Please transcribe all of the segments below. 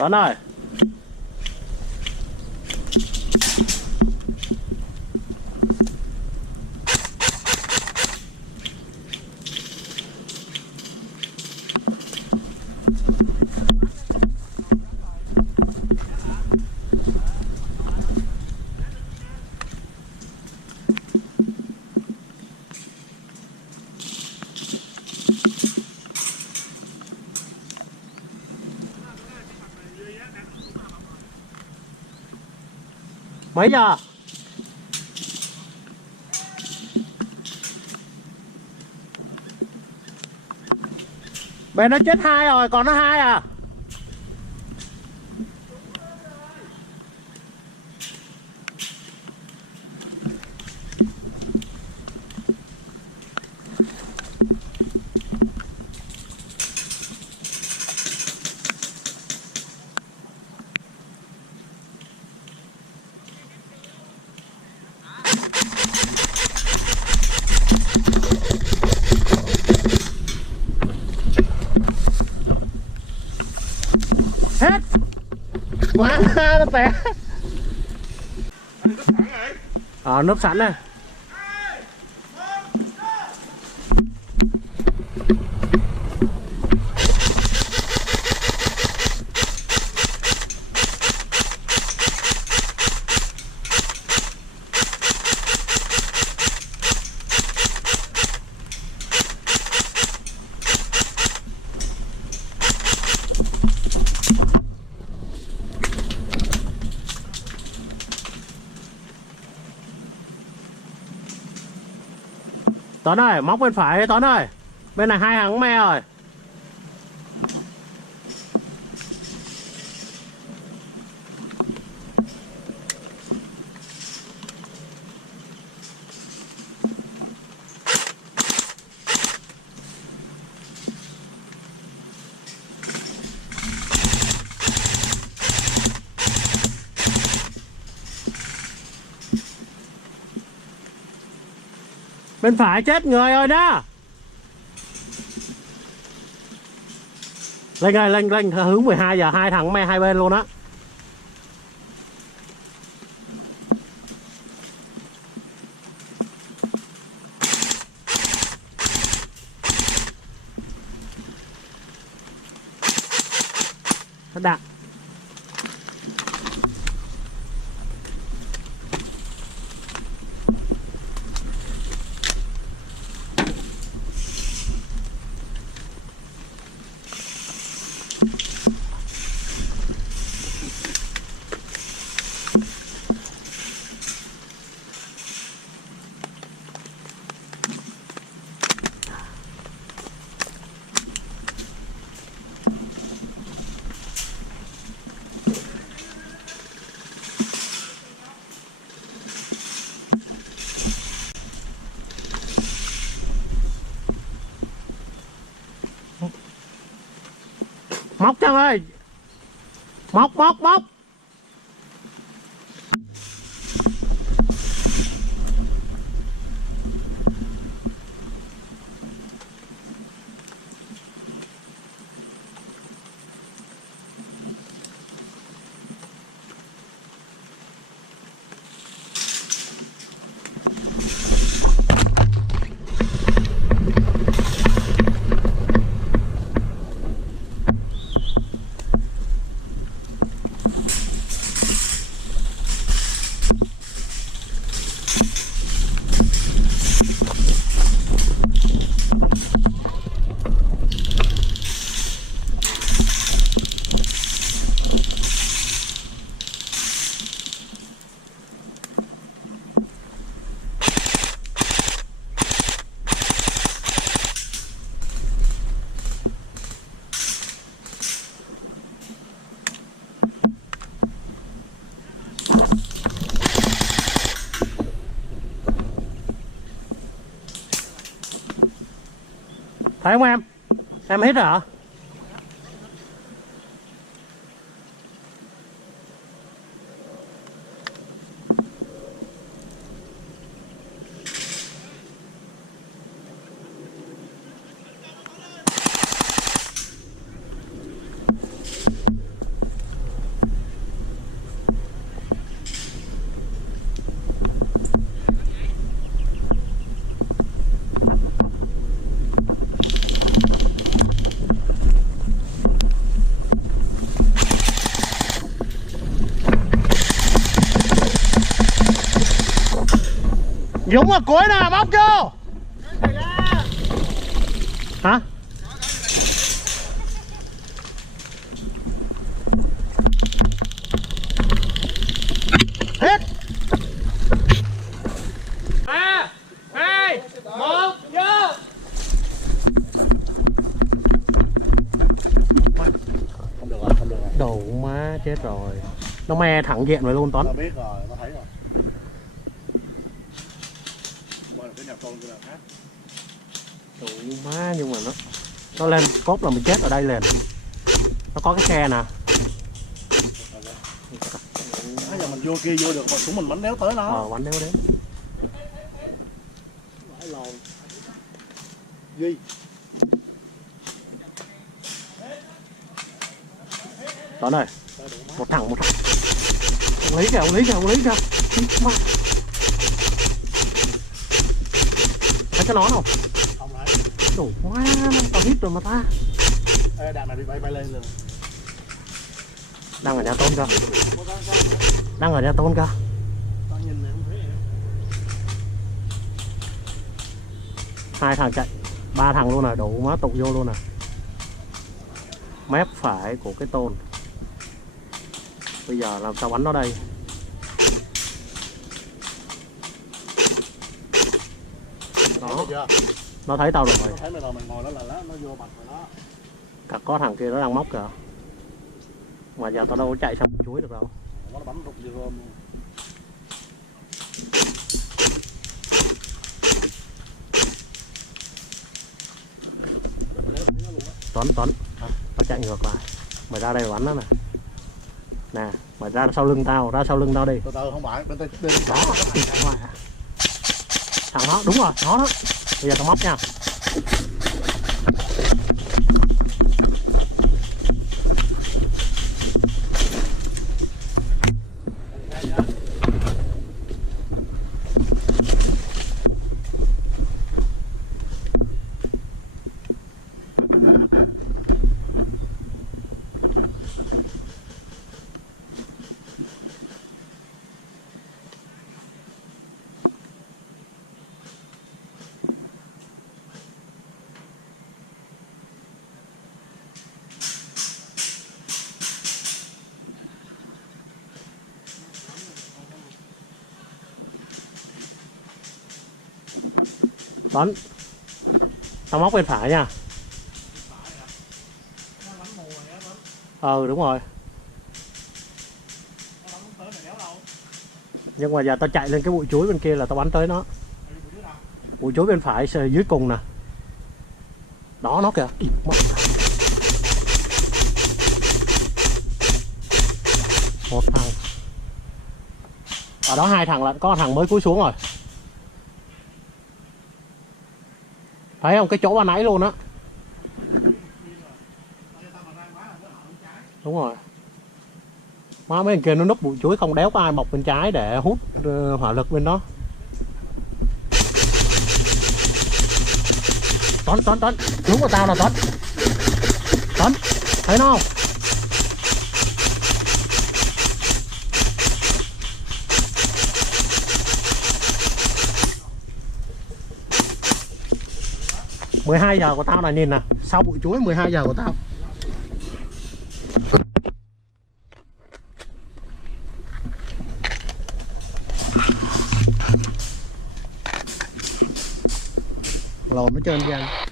Tuấn ơi. Mấy giờ? Bên nó chết 2 rồi, còn nó 2 à? Hết. Quá nó té. Núp sẵn này. Tuấn ơi, móc bên phải Tuấn ơi. Bên này 2 hàng me rồi. Bên phải chết người rồi đó. Lên ơi, lên hướng 12 giờ 2 thằng me hai bên luôn á. Đạn. Móc chân ơi. Móc. Thấy không em? Em hít rồi hả? Dũng ở cuối nè, móc vô. Hả? Hết. 3, 2, 1, vô. Không được rồi, không được rồi. Đồ má chết rồi. Nó me thẳng diện rồi luôn Tuấn. Nó biết rồi, nó thấy rồi. Bây giờ cái nhà con kia là khác. Đồ má, nhưng mà nó lên cốt là mình chết ở đây liền. Nó có cái khe nè. Bây giờ mình vô kia vô được mà chúng mình bánh đéo tới nó. Bánh đéo đến. Phải lòn. Duy. Tuấn ơi, một thằng. Ông lấy kìa. Má. Thấy cái nón không? Không lấy. Đồ quá, tao hít rồi mà ta. Ê, đạn này bị bay lên rồi. Đang ở nhà Tôn cơ. Tao nhìn này không thấy. 2 thằng chạy, 3 thằng luôn rồi, đủ má tụ vô luôn nè. Mép phải của cái Tôn. Bây giờ làm sao bắn nó đây? Đó. Nó thấy tao rồi. Nó thấy mày rồi, mày ngồi đó là nó vô mặt rồi đó. Cả có thằng kia nó đang móc kìa. Mà giờ tao đâu có chạy sang chuối được đâu. Nó bắn rụng vô rơm luôn. Tuấn, tao chạy ngược lại. Mày ra đây bắn nó nè. Nè, mày ra sau lưng tao đi. Từ từ không phải, bên đây Đó, thằng đó, đúng rồi, nó đó. Bây giờ tao móc nha. Tuấn, tao móc bên phải nha. Đúng rồi. Nhưng mà giờ tao chạy lên cái bụi chuối bên kia là tao bắn tới nó. Bụi chuối bên phải dưới cùng nè. Đó, nó kìa. Một thằng. Ở đó 2 thằng là có thằng mới cúi xuống rồi. Thấy không, cái chỗ ban nãy luôn á. Đúng rồi. Má, mấy thằng kia nó núp bụi chuối, không đéo có ai mọc bên trái để hút hỏa lực bên đó. Tuấn, đúng của tao là Tuấn, thấy nó không? Mười 12 giờ của tao là nhìn nè, sau bụi chuối 12 giờ của tao. Lồn nó trơn ra.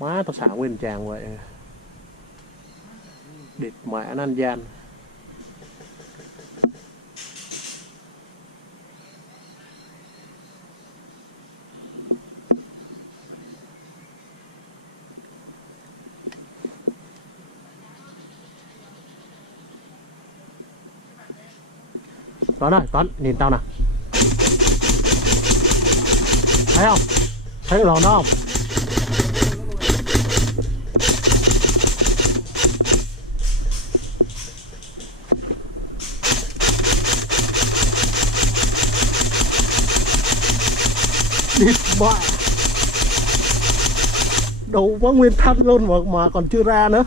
Má, tao xả nguyên tràng vậy. Địt mẹ nó ăn gian. Tuấn ơi, Tuấn, nhìn tao nè. Thấy không? Thấy cái lồn đó không? Địt bạ. Đâu quá nguyên thân luôn mà còn chưa ra nữa.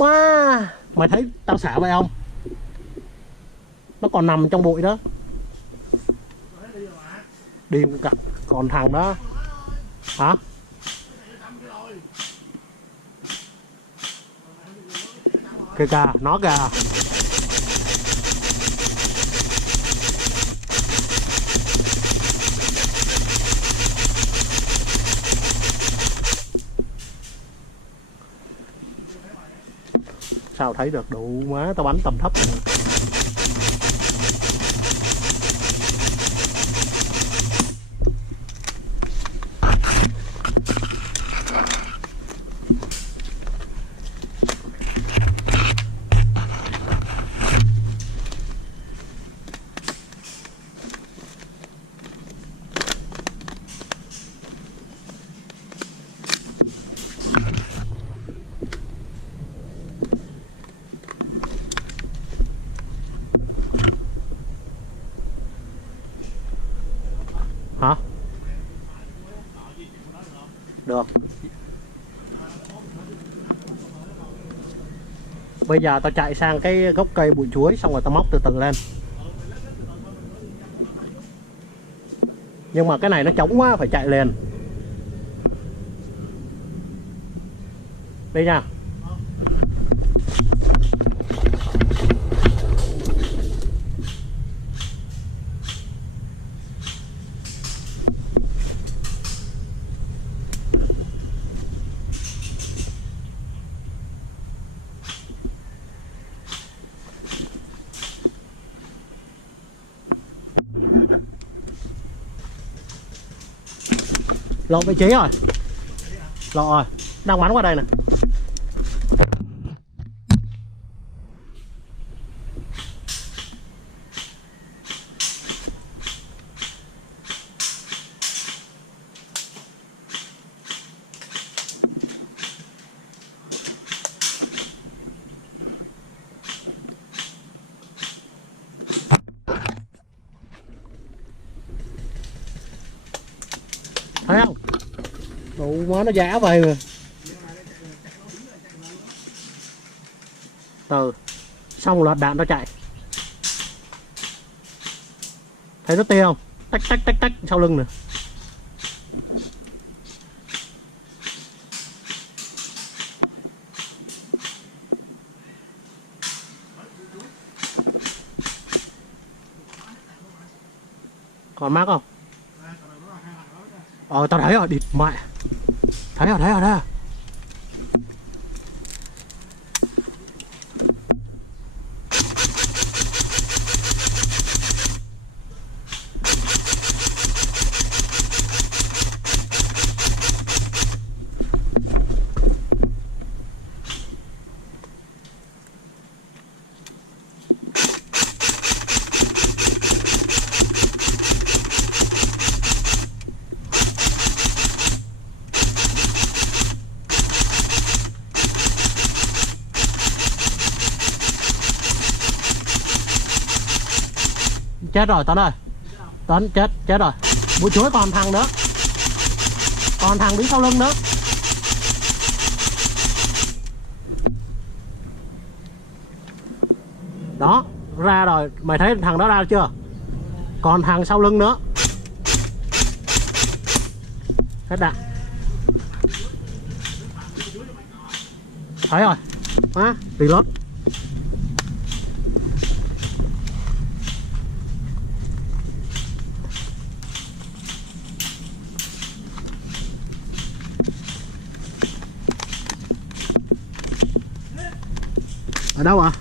quá. Mày thấy tao xả vậy không? Nó còn nằm trong bụi đó. Đi cả còn thằng đó. Hả? Kìa kìa, nó kìa. Sao thấy được, đủ má, tao bắn tầm thấp này. Hả? Được. Bây giờ tao chạy sang cái gốc cây bụi chuối, xong rồi tao móc từ từ lên. Nhưng mà cái này nó trống quá, phải chạy lên. Đây nha. Lộ vị trí rồi. Lộ rồi. Đang bắn qua đây nè. Thấy không? Đủ má, nó giả vậy mà. Từ xong một loạt đạn nó chạy. Thấy nó tê không? Tách tách tách tách sau lưng nè. Còn mắc không? Tao thấy rồi, địt mẹ. Thấy rồi đó. Chết rồi Tuấn ơi. Tuấn chết rồi. Bụi chuối còn thằng nữa. Còn thằng đứng sau lưng nữa. Đó, ra rồi. Mày thấy thằng đó ra chưa? Còn thằng sau lưng nữa. Hết đạn. Thấy rồi. Á, reload. Ở đâu ạ?